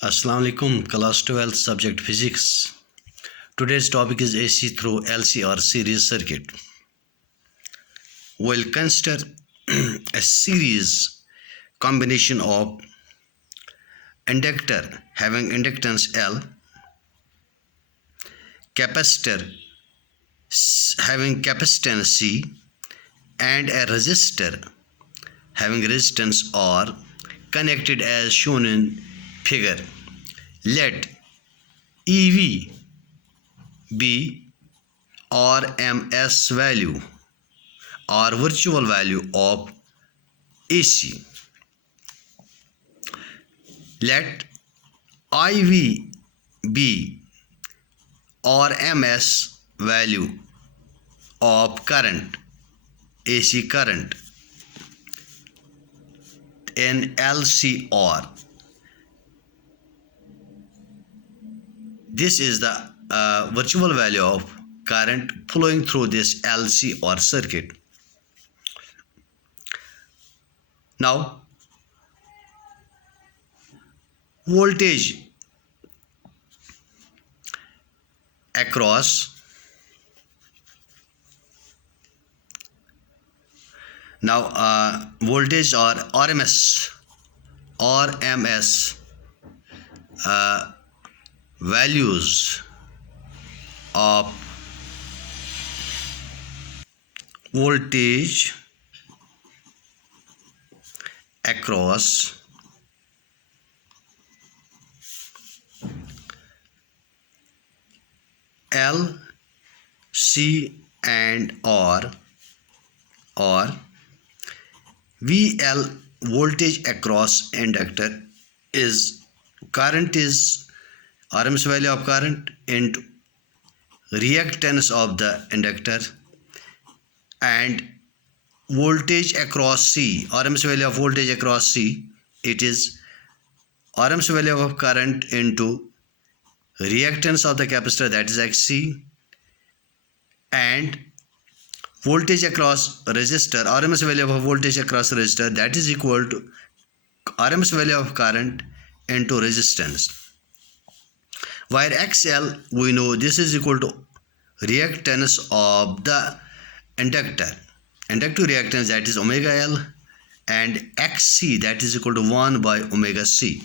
Assalamu alaikum, class 12 subject physics. Today's topic is AC through LC or series circuit. We'll consider a series combination of inductor having inductance L, capacitor having capacitance C, and a resistor having resistance R connected as shown in figure. Let EV be RMS value or virtual value of AC. Let IV be RMS value of current, AC current in LCR. This is the virtual value of current flowing through this LC or circuit. Now, voltage across voltage or RMS values of voltage across L, C and R, or VL voltage across inductor is current is RMS value of current into reactance of the inductor, and voltage across C, RMS value of voltage across C, it is RMS value of current into reactance of the capacitor, that is XC, and voltage across resistor, RMS value of voltage across resistor, that is equal to RMS value of current into resistance. Where XL, we know this is equal to reactance of the inductor, inductive reactance, that is omega L, and XC, that is equal to 1 by omega C.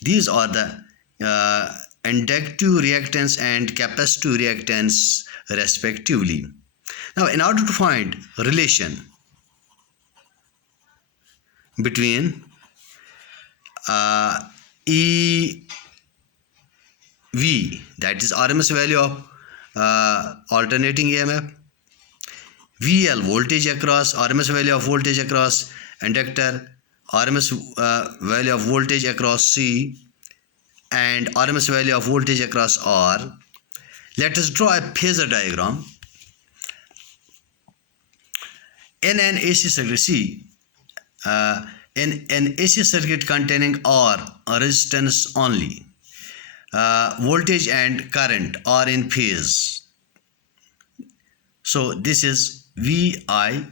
These are the inductive reactance and capacitive reactance respectively. Now, in order to find relation between EV, that is RMS value of alternating EMF, VL voltage across, RMS value of voltage across inductor, RMS value of voltage across C, and RMS value of voltage across R, let us draw a phasor diagram. In an AC circuit, see, in an AC circuit containing R, resistance only, voltage and current are in phase. So this is VI,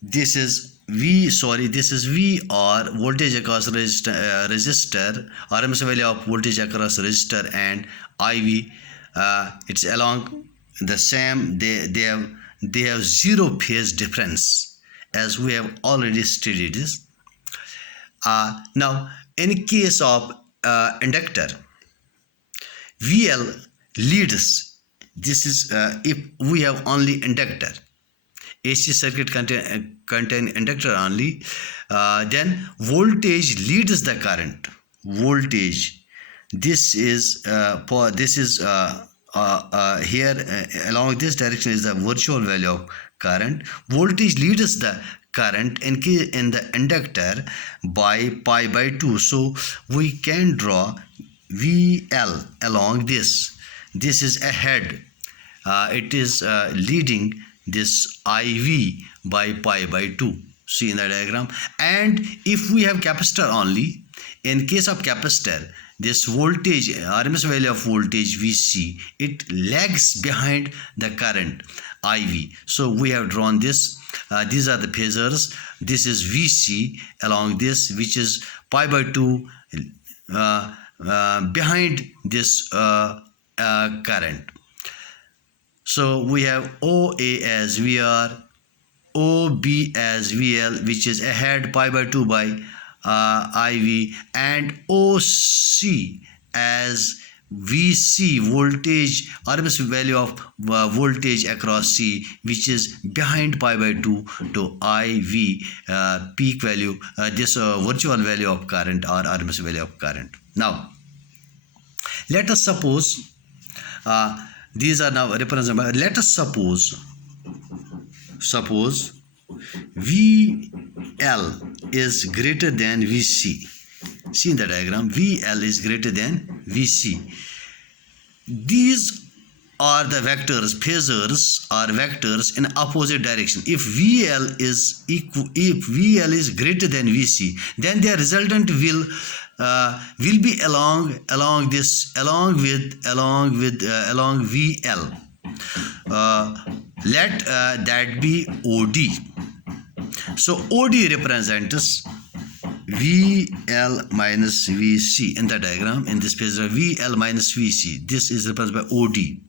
this is VR, voltage across resistor, RMS value of voltage across resistor, and IV, it's along the same, they have zero phase difference, as we have already studied this. Now, in case of inductor, VL leads. This is if we have only inductor, AC circuit contain inductor only, then voltage leads the current. Voltage, this is here along this direction is the virtual value of current. Voltage leads the current in the inductor by pi by 2. So we can draw VL along this. This is a head. It is leading this IV by pi by 2. See in the diagram. And if we have capacitor only, in case of capacitor, this voltage, RMS value of voltage VC, it lags behind the current IV. So we have drawn this These are the phasors. This is VC along this, which is pi by 2 behind this current. So we have OA as VR, OB as VL, which is ahead pi by 2 by IV, and OC as VC, voltage, RMS value of voltage across C, which is behind pi by 2 to IV, peak value, this virtual value of current or RMS value of current. Now, let us suppose these are now represented by, let us suppose VL is greater than VC. See in the diagram, VL is greater than VC. These are the vectors, phasors are vectors in opposite direction. If VL is greater than VC, then their resultant will be along VL. Let that be OD. So OD represents VL minus VC in the diagram. In this phasor, VL minus VC. This is represented by OD.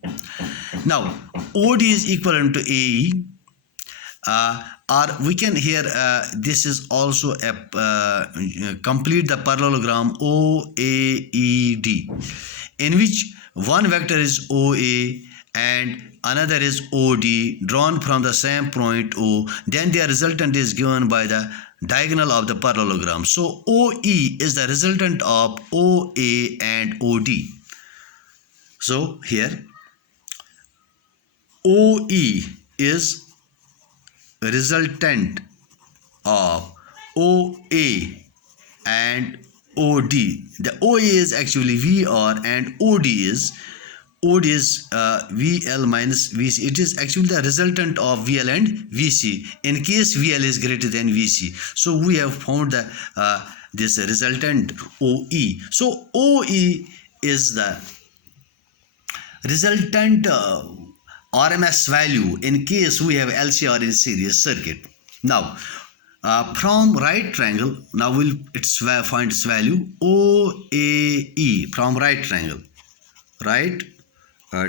Now, OD is equivalent to AE. Or we can here, this is also a complete the parallelogram OAED, in which one vector is OA and another is OD drawn from the same point O. Then their resultant is given by the diagonal of the parallelogram. So OE is the resultant of OA and OD. So here OE is resultant of OA and OD. The OA is actually VR and OD is VL minus VC. It is actually the resultant of VL and VC in case VL is greater than VC. So we have found the this resultant OE. So OE is the resultant RMS value in case we have LC or in series circuit. Now from right triangle, now we'll find its value OAE from right triangle. Right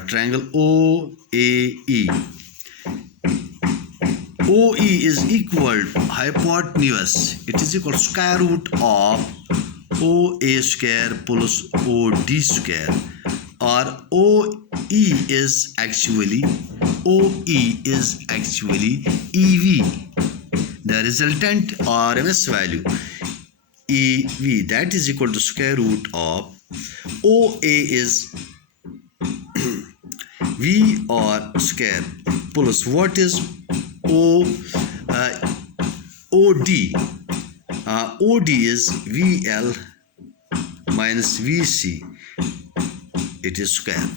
triangle OAE. OE is equal to hypotenuse. It is equal to square root of OA square plus OD square, or OE is actually EV, the resultant RMS value EV, that is equal to square root of OA is VR square plus what is OD? OD is VL minus VC. It is square.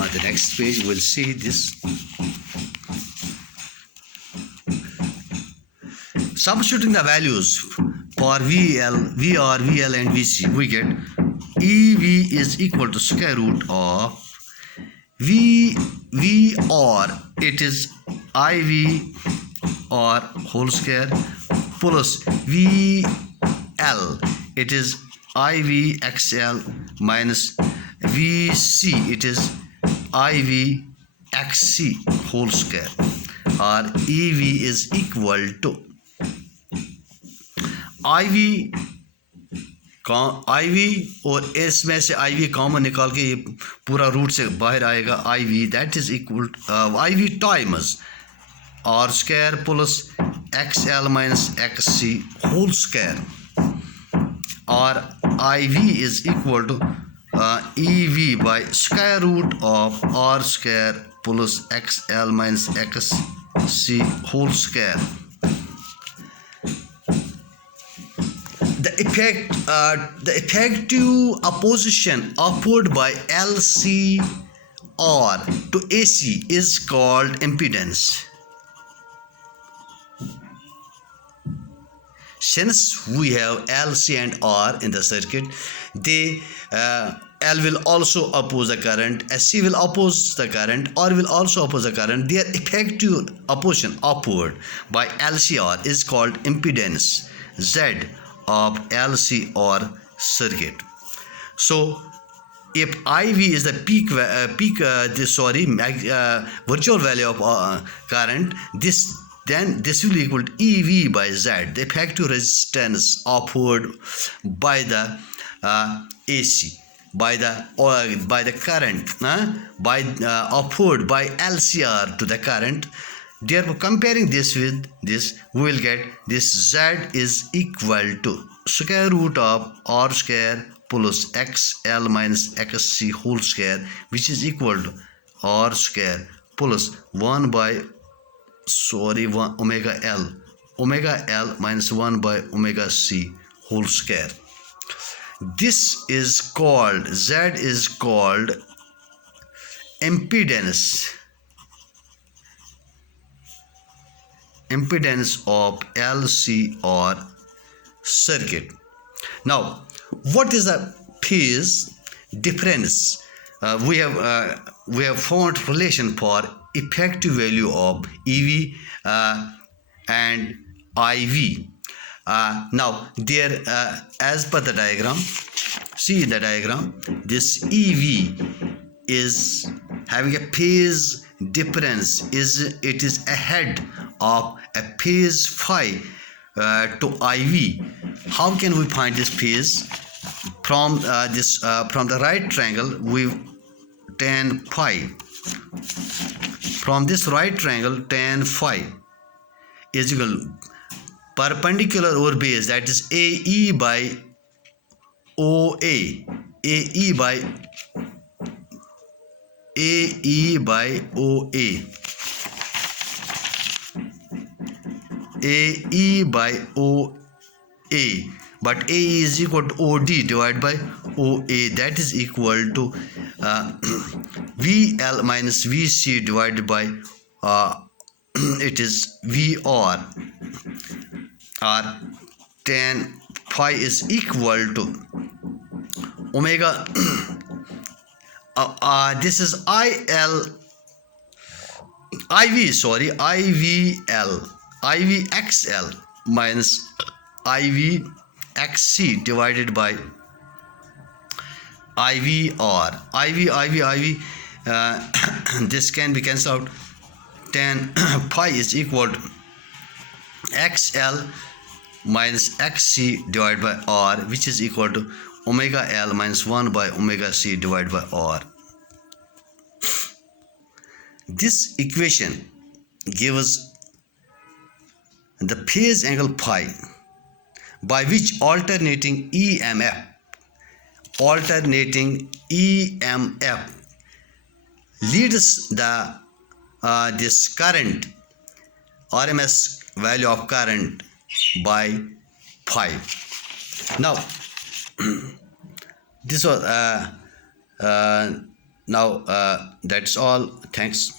On the next page, we'll see this. Substituting the values for VL, VR, VL and VC, we get EV is equal to square root of VR, it is IV or whole square, plus VL, it is IV XL minus VC, it is IV XC whole square, or EV is equal to IV और इसमें से IV common निकाल के ये पूरा root से बाहर आएगा IV, that is equal IV times R square plus XL minus XC whole square, और IV is equal to EV by square root of R square plus XL minus XC whole square. The effective opposition offered by LCR to AC is called impedance. Since we have LC and R in the circuit, they L will also oppose the current, SC will oppose the current, R will also oppose the current. Their effective opposition upward by LCR is called impedance Z of LCR circuit. So if IV is the virtual value of current, this will equal to EV by Z, the effective resistance upward by the AC, by the current, upward by LCR to the current. Therefore, comparing this with this, we will get this Z is equal to square root of R square plus XL minus XC whole square, which is equal to R square plus 1 by omega L minus 1 by omega C whole square. This is called, Z is called impedance of LCR circuit. Now, what is the phase difference? We have found relation for effective value of EV and IV. Now there, as per the diagram, see in the diagram, this EV is having a phase difference, it is ahead of a phase phi to IV. How can we find this phase? From from the right triangle, we tan phi. From this right triangle, tan phi is equal perpendicular over base, that is AE by OA, AE by OA, AE by OA, but AE is equal to OD divided by OA, that is equal to VL minus VC divided by it is VR, or tan phi is equal to omega this is IVXL minus IVXC divided by IVR. This can be cancelled out. Tan phi is equal to XL minus XC divided by R, which is equal to omega L minus 1 by omega C divided by R. This equation gives us the phase angle phi by which alternating EMF leads the this current, RMS value of current, by phi. Now this was that's all. Thanks.